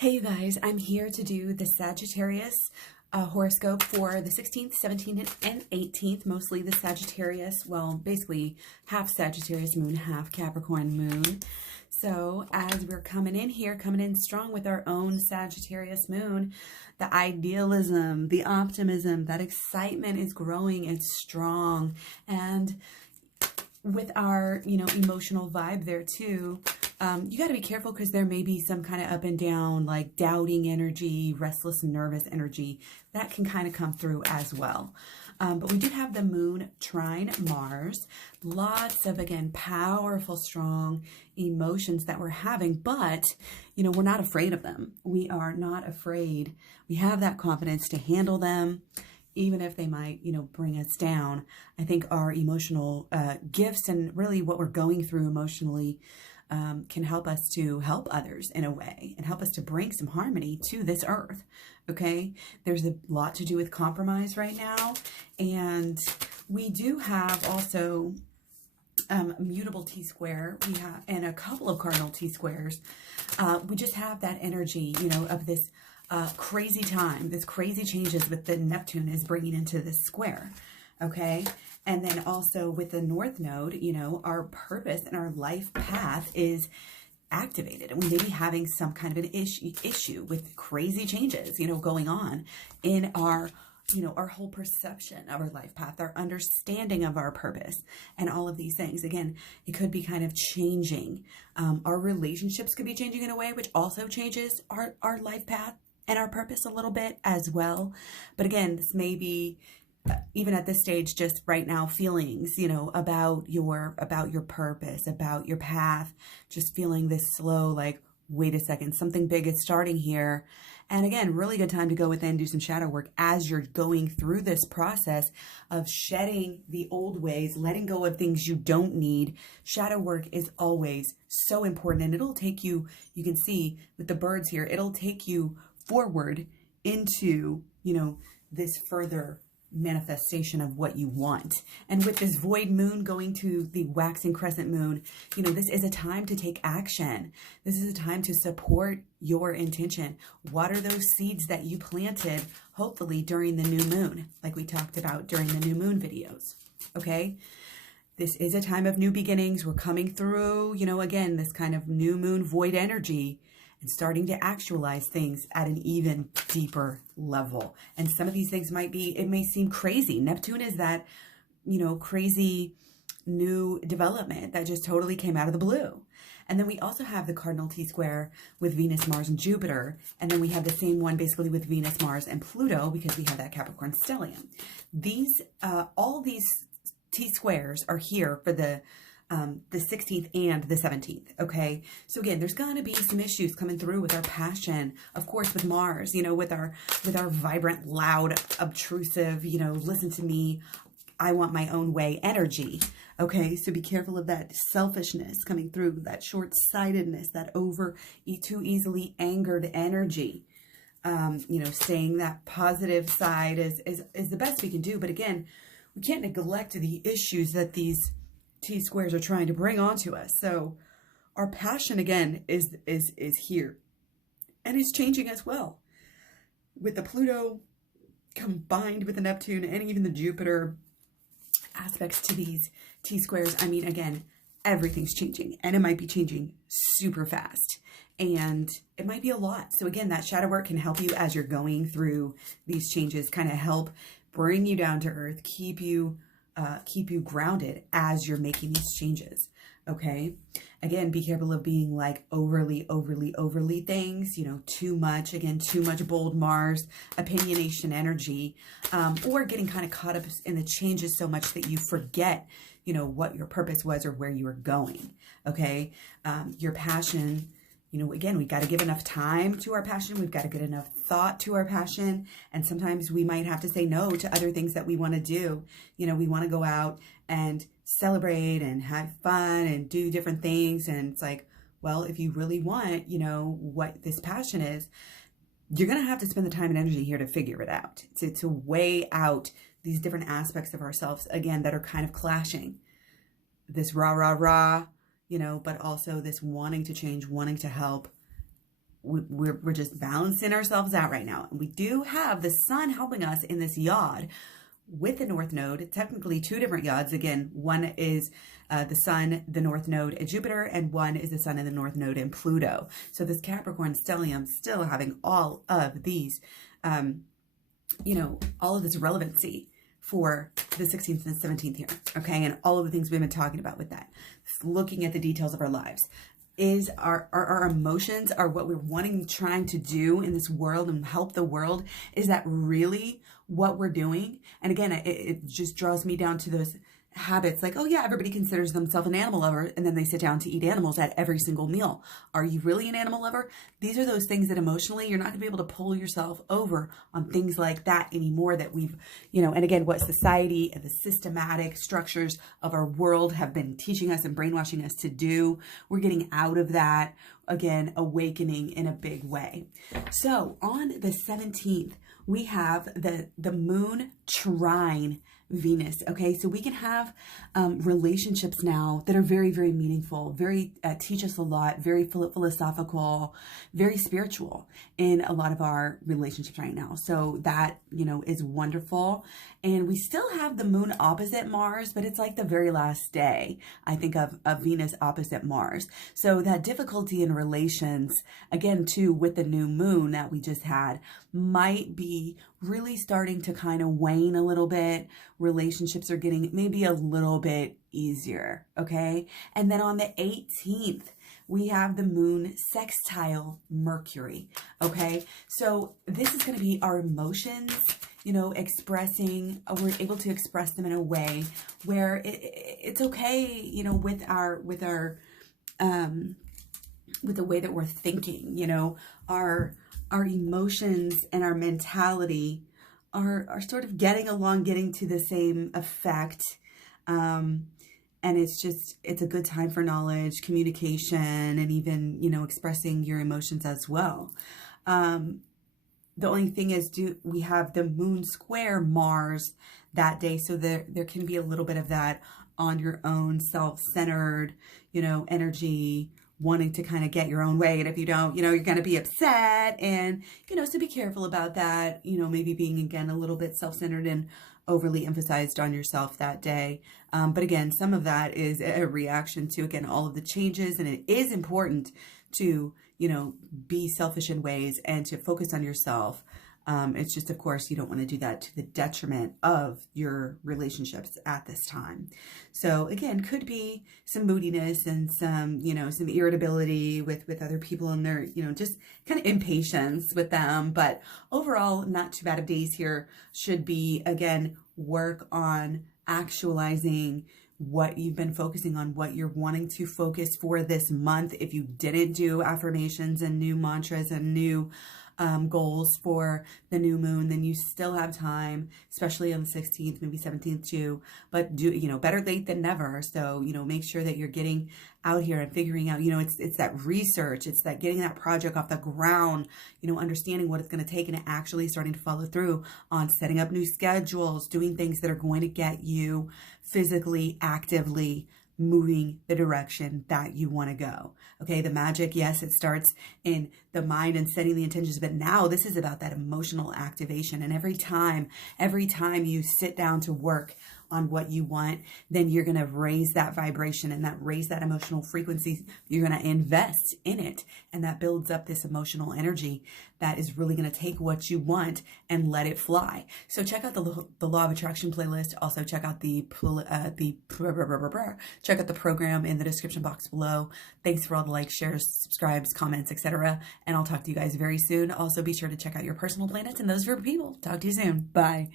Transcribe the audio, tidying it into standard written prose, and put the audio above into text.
Hey you guys, I'm here to do the Sagittarius horoscope for the 16th, 17th, and 18th. Mostly the Sagittarius, well, basically half Sagittarius moon, half Capricorn moon. So as we're coming in here, coming in strong with our own Sagittarius moon, the idealism, the optimism, that excitement is growing, it's strong. And with our, emotional vibe there too, you got to be careful because there may be some kind of up and down, like doubting energy, restless and nervous energy that can kind of come through as well. But we do have the moon trine Mars, lots of, again, powerful, strong emotions that we're having, but, we're not afraid of them. We are not afraid. We have that confidence to handle them, even if they might, bring us down. I think our emotional gifts and really what we're going through emotionally can help us to help others in a way and help us to bring some harmony to this earth. Okay, there's a lot to do with compromise right now, and we do have also mutable T-square. We have, and a couple of cardinal T-squares. We just have that energy, of this crazy time, this crazy changes with the Neptune is bringing into this square. Okay. And then also with the North Node, our purpose and our life path is activated. And we may be having some kind of an issue with crazy changes, going on in our, our whole perception of our life path, our understanding of our purpose and all of these things. Again, it could be kind of changing. Our relationships could be changing in a way which also changes our life path and our purpose a little bit as well. But again, this may be, even at this stage, just right now, feelings, about your purpose, about your path, just feeling this slow, like, wait a second, something big is starting here. And again, really good time to go within, do some shadow work as you're going through this process of shedding the old ways, letting go of things you don't need. Shadow work is always so important, and it'll take you, you can see with the birds here, it'll take you forward into, this further manifestation of what you want. And with this void moon going to the waxing crescent moon, this is a time to take action. This is a time to support your intention. Water those seeds that you planted, hopefully during the new moon, like we talked about during the new moon videos. Okay. This is a time of new beginnings. We're coming through, again, this kind of new moon void energy, and starting to actualize things at an even deeper level. And some of these things it may seem crazy. Neptune is that, crazy new development that just totally came out of the blue. And then we also have the cardinal T-square with Venus, Mars, and Jupiter. And then we have the same one basically with Venus, Mars, and Pluto, because we have that Capricorn stellium. These, all these T-squares are here for the 16th and the 17th. Okay. So again, there's going to be some issues coming through with our passion, of course, with Mars, with our vibrant, loud, obtrusive, listen to me, I want my own way energy. Okay. So be careful of that selfishness coming through, that short-sightedness, that too easily angered energy. Staying that positive side is the best we can do. But again, we can't neglect the issues that these T-squares are trying to bring onto us. So our passion, again, is here, and is changing as well. With the Pluto combined with the Neptune and even the Jupiter aspects to these T-squares, I mean, again, everything's changing, and it might be changing super fast, and it might be a lot. So again, that shadow work can help you as you're going through these changes, kind of help bring you down to earth, keep you grounded as you're making these changes. Okay. Again, be careful of being like overly things, too much, again, too much bold Mars, opinionation energy, or getting kind of caught up in the changes so much that you forget, what your purpose was or where you were going. Okay. Your passion, again, we got to give enough time to our passion. We've got to give enough thought to our passion. And sometimes we might have to say no to other things that we want to do. We want to go out and celebrate and have fun and do different things. And it's like, well, if you really want, what this passion is, you're going to have to spend the time and energy here to figure it out, to weigh out these different aspects of ourselves, again, that are kind of clashing. This rah, rah, rah, but also this wanting to change, wanting to help, we're just balancing ourselves out right now. And we do have the sun helping us in this yod with the North Node, technically two different yods. Again, one is the Sun, the North Node, and Jupiter, and one is the Sun and the North Node and Pluto. So this Capricorn stellium still having all of these, all of this relevancy for the 16th and 17th here, okay? And all of the things we've been talking about with that. Looking at the details of our lives. Is our emotions, are what we're wanting, trying to do in this world and help the world, is that really what we're doing? And again, it just draws me down to those habits like, oh yeah, everybody considers themselves an animal lover, and then they sit down to eat animals at every single meal. Are you really an animal lover? These are those things that emotionally you're not going to be able to pull yourself over on things like that anymore, that we've, and again, what society and the systematic structures of our world have been teaching us and brainwashing us to do. We're getting out of that, again, awakening in a big way. So on the 17th, we have the moon trine Venus. Okay, so we can have relationships now that are very, very meaningful, very teach us a lot, very philosophical, very spiritual in a lot of our relationships right now. So that, is wonderful. And we still have the moon opposite Mars, but it's like the very last day, I think, of Venus opposite Mars. So that difficulty in relations, again, too, with the new moon that we just had, might be really starting to kind of wane a little bit. Relationships are getting maybe a little bit easier, okay? And then on the 18th, we have the moon sextile Mercury, okay? So this is going to be our emotions, expressing, we're able to express them in a way where it's okay, with the way that we're thinking, our emotions and our mentality are sort of getting to the same effect. And it's a good time for knowledge, communication, and even, expressing your emotions as well. The only thing is, we have the moon square Mars that day. So there can be a little bit of that on your own self-centered, energy, wanting to kind of get your own way. And if you don't, you're going to be upset. And, so be careful about that, maybe being, again, a little bit self-centered and overly emphasized on yourself that day. But again, some of that is a reaction to, again, all of the changes. And it is important to, be selfish in ways and to focus on yourself. It's just, of course, you don't want to do that to the detriment of your relationships at this time. So again, could be some moodiness and some, some irritability with other people, and their, just kind of impatience with them. But overall, not too bad of days here. Should be, again, work on actualizing what you've been focusing on, what you're wanting to focus for this month. If you didn't do affirmations and new mantras and new goals for the new moon, then you still have time, especially on the 16th, maybe 17th too, but do, better late than never. So, make sure that you're getting out here and figuring out, it's that research, it's that getting that project off the ground, understanding what it's going to take and actually starting to follow through on setting up new schedules, doing things that are going to get you physically, actively moving the direction that you want to go. Okay, the magic, yes, it starts in the mind and setting the intentions, but now this is about that emotional activation. And every time you sit down to work on what you want, then you're going to raise that vibration and raise that emotional frequency. You're going to invest in it, and that builds up this emotional energy that is really going to take what you want and let it fly. So check out the Law of Attraction playlist. Also check out check out the program in the description box below. Thanks for all the likes, shares, subscribes, comments, etc. And I'll talk to you guys very soon. Also be sure to check out your personal planets and those for people. Talk to you soon. Bye.